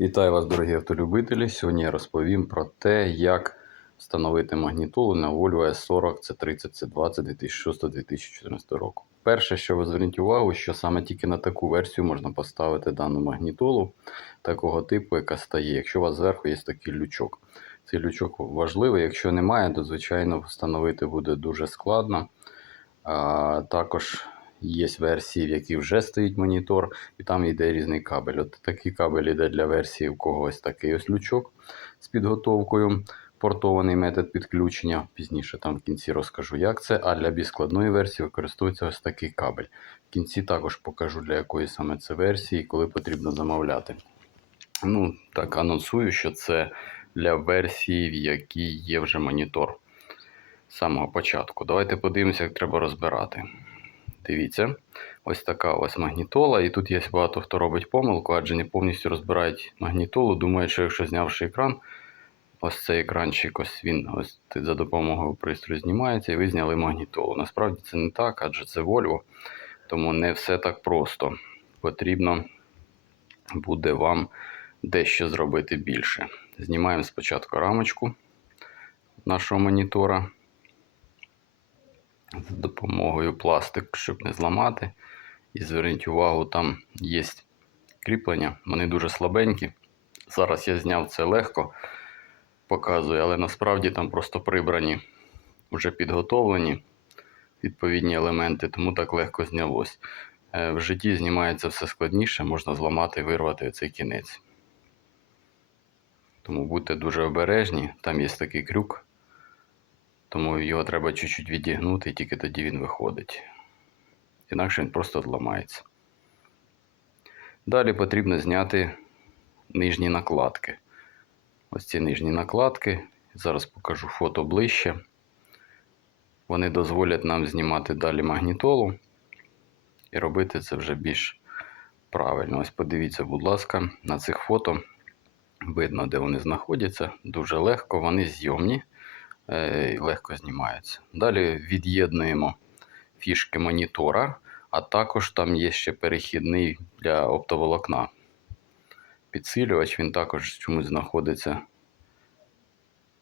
Вітаю вас, дорогі автолюбителі. Сьогодні я розповім про те, як встановити магнітолу на Volvo S40 C30 C20 2006-2014 року. Перше, що ви зверніть увагу, що саме тільки на таку версію можна поставити дану магнітолу такого типу, яка стає, якщо у вас зверху є такий лючок. Цей лючок важливий, якщо немає, то звичайно встановити буде дуже складно. А, також є версії, в яких вже стоїть монітор, і там йде різний кабель. От такий кабель йде для версії у когось такий ось лючок з підготовкою, портований метод підключення. Пізніше там в кінці розкажу, як це. А для безскладної версії використовується ось такий кабель. В кінці також покажу, для якої саме це версії, і коли потрібно замовляти. Ну, так, анонсую, що це для версії, в якій є вже монітор з самого початку. Давайте подивимося, як треба розбирати. Дивіться, ось така ось магнітола, і тут є багато хто робить помилку, адже не повністю розбирають магнітолу. Думають, що якщо знявши екран, ось цей екранчик, ось він ось за допомогою пристрою знімається, і ви зняли магнітолу. Насправді це не так, адже це Volvo, тому не все так просто. Потрібно буде вам дещо зробити більше. Знімаємо спочатку рамочку нашого монітора з допомогою пластик, щоб не зламати. І зверніть увагу, там є кріплення, вони дуже слабенькі. Зараз я зняв це легко, показую, але насправді там просто прибрані, вже підготовлені відповідні елементи, тому так легко знялось. Е, В житті знімається все складніше, можна зламати вирвати цей кінець. Тому будьте дуже обережні, там є такий крюк, тому його треба чуть-чуть відігнути, і тільки тоді він виходить. Інакше він просто зламається. Далі потрібно зняти нижні накладки. Ось ці нижні накладки. Зараз покажу фото ближче. Вони дозволять нам знімати далі магнітолу і робити це вже більш правильно. Ось подивіться, будь ласка, на цих фото видно, де вони знаходяться. Дуже легко, вони зйомні легко знімаються. Далі від'єднуємо фішки монітора, а також там є ще перехідний для оптоволокна. Підсилювач він також чомусь знаходиться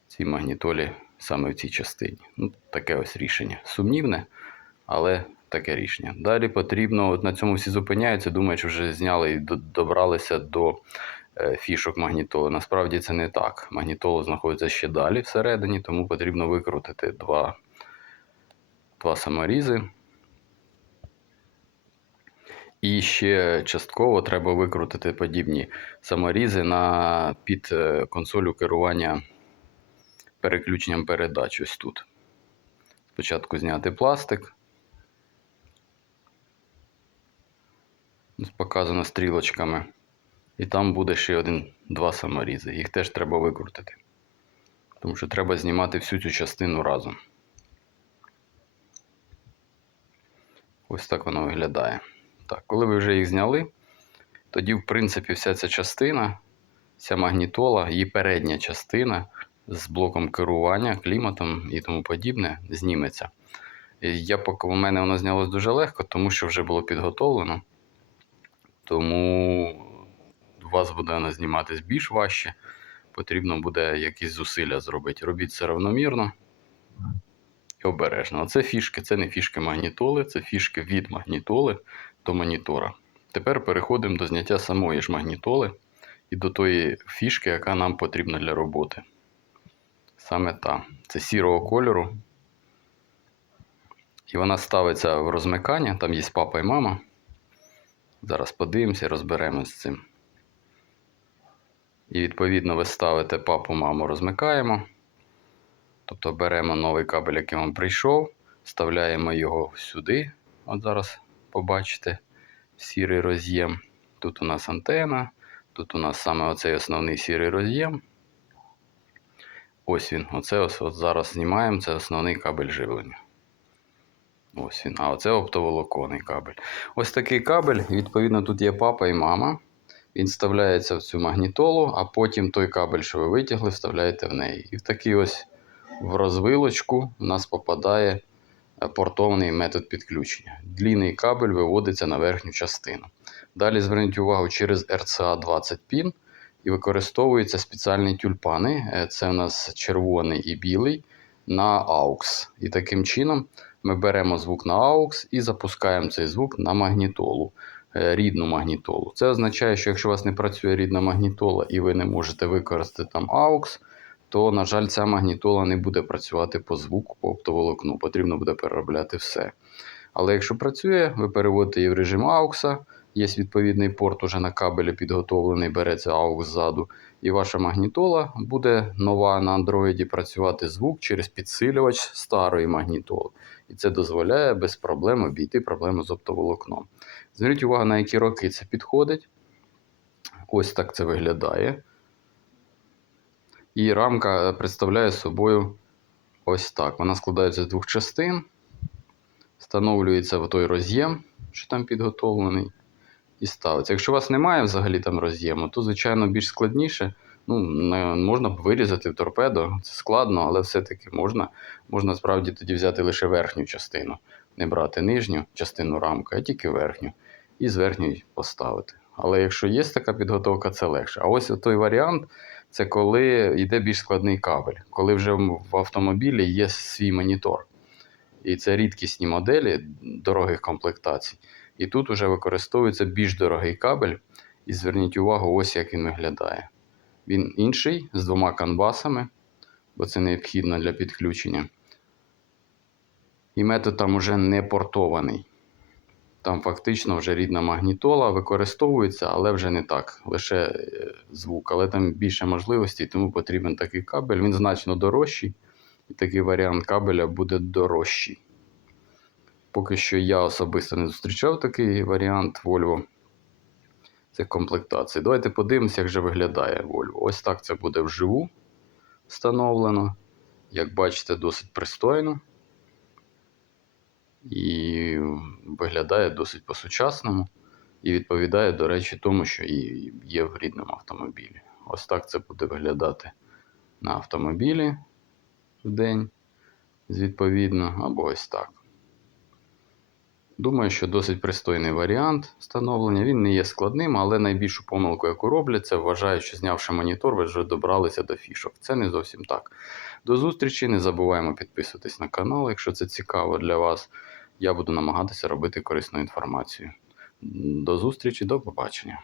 в цій магнітолі саме в цій частині. Ну, Таке ось рішення. Сумнівне, але таке рішення. Далі потрібно, от на цьому всі зупиняються, думають, що вже зняли і добралися до е, фішок магнітоли. Насправді це не так. Магнітола знаходиться ще далі всередині, тому потрібно викрутити два, два саморізи. І ще частково треба викрутити подібні саморізи на під е, консолю керування переключенням передач ось тут. Спочатку зняти пластик. Показано стрілочками. І там буде ще один-два саморізи. Їх теж треба викрутити. Тому що треба знімати всю цю частину разом. Ось так воно виглядає. Так, коли ви вже їх зняли, тоді, в принципі, вся ця частина, ця магнітола, її передня частина з блоком керування, кліматом і тому подібне зніметься. Я поки у мене воно знялось дуже легко, тому що вже було підготовлено. Тому вас буде вона зніматись більш важче. Потрібно буде якісь зусилля зробити. Робіть це равномірно і обережно. Оце фішки, це не фішки магнітоли, це фішки від магнітоли до монітора. Тепер переходимо до зняття самої ж магнітоли і до тої фішки, яка нам потрібна для роботи. Саме та. Це сірого кольору. І вона ставиться в розмикання, там є папа і мама. Зараз подивимося і розберемось з цим. І відповідно ви ставите папу, маму, розмикаємо. Тобто беремо новий кабель, який вам прийшов, вставляємо його сюди. От зараз побачите сірий роз'єм. Тут у нас антена, тут у нас саме оцей основний сірий роз'єм. Ось він. Оце ось от зараз знімаємо, це основний кабель живлення. Ось він. А оце оптоволоконний кабель. Ось такий кабель. Відповідно, тут є папа і мама. Він вставляється в цю магнітолу, а потім той кабель, що ви витягли, вставляєте в неї. І в такий ось в розвилочку в нас попадає е, портований метод підключення. Длінний кабель виводиться на верхню частину. Далі зверніть увагу, через RCA 20 пін і використовуються спеціальні тюльпани. Е, Це у нас червоний і білий на AUX. І таким чином ми беремо звук на AUX і запускаємо цей звук на магнітолу, рідну магнітолу. Це означає, що якщо у вас не працює рідна магнітола і ви не можете використати там AUX, то, на жаль, ця магнітола не буде працювати по звуку, по оптоволокну. Потрібно буде переробляти все. Але якщо працює, ви переводите її в режим AUX, є відповідний порт уже на кабелі підготовлений, береться AUX ззаду, і ваша магнітола буде нова на Android працювати звук через підсилювач старої магнітоли. І це дозволяє без проблем обійти проблему з оптоволокном. Зверніть увагу, на які роки це підходить. Ось так це виглядає. І рамка представляє собою ось так. Вона складається з двох частин, встановлюється в той роз'єм, що там підготовлений, і ставиться. Якщо у вас немає взагалі там роз'єму, то, звичайно, більш складніше. Ну, можна б вирізати в торпедо, це складно, але все-таки можна. Можна справді тоді взяти лише верхню частину, не брати нижню частину рамки, а тільки верхню, і з верхньої поставити. Але якщо є така підготовка, це легше. А ось той варіант це коли йде більш складний кабель, коли вже в автомобілі є свій монітор. І це рідкісні моделі дорогих комплектацій. І тут вже використовується більш дорогий кабель. І зверніть увагу, ось як він виглядає. Він інший з двома канбасами, бо це необхідно для підключення. І метод там уже не портований. Там фактично вже рідна магнітола використовується, але вже не так, лише е, звук. Але там більше можливостей, тому потрібен такий кабель. Він значно дорожчий, і такий варіант кабеля буде дорожчий. Поки що я особисто не зустрічав такий варіант Volvo цих комплектацій. Давайте подивимося, як же виглядає Volvo. Ось так це буде вживу встановлено. Як бачите, досить пристойно. І виглядає досить по-сучасному. І відповідає, до речі, тому, що і є в рідному автомобілі. Ось так це буде виглядати на автомобілі в день, відповідно, або ось так. Думаю, що досить пристойний варіант встановлення. Він не є складним, але найбільшу помилку, яку роблять, це вважають, що знявши монітор, ви вже добралися до фішок. Це не зовсім так. До зустрічі. Не забуваємо підписуватись на канал, якщо це цікаво для вас. Я буду намагатися робити корисну інформацію. До зустрічі, до побачення.